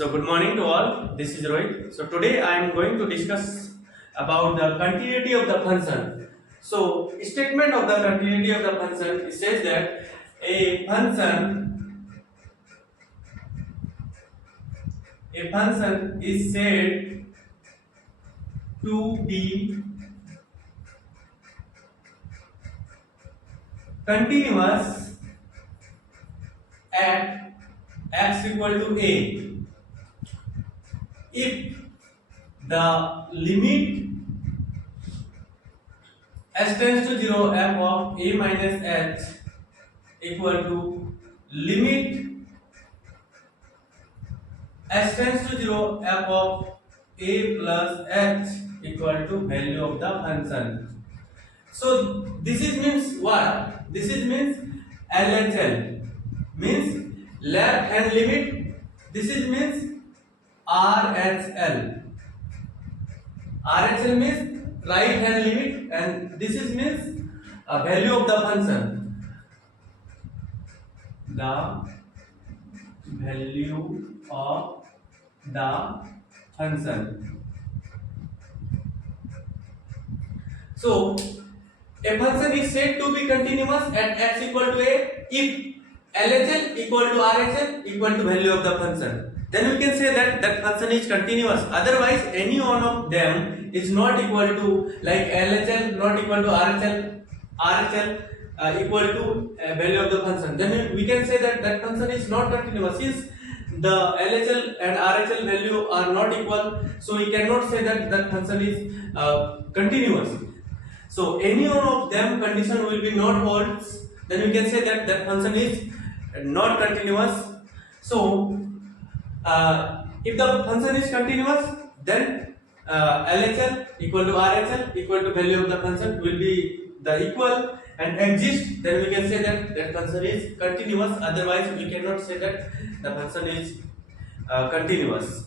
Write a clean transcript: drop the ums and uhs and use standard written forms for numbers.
So good morning to all. This is Rohit. So today I am going to discuss about the continuity of the function. So statement of the continuity of the function, it says that a function is said to be continuous at x equal to a if the limit s tends to 0 f of a minus h equal to limit s tends to 0 f of a plus h equal to value of the function. So this is means what? This is means LHL means left hand limit. This is means RHL. RHL means right hand limit, and this is means value of the function. The value of the function. So a function is said to be continuous at x equal to a if LHL equal to RHL equal to value of the function. Then we can say that that function is continuous. Otherwise, any one of them is not equal to, like LHL not equal to RHL equal to value of the function. Then we can say that that function is not continuous. Since the LHL and RHL value are not equal, so we cannot say that that function is continuous. So any one of them condition will be not holds, then we can say that that function is not continuous. So if the function is continuous, then LHL equal to RHL equal to value of the function will be the equal and exist. Then we can say that that function is continuous. Otherwise, we cannot say that the function is continuous.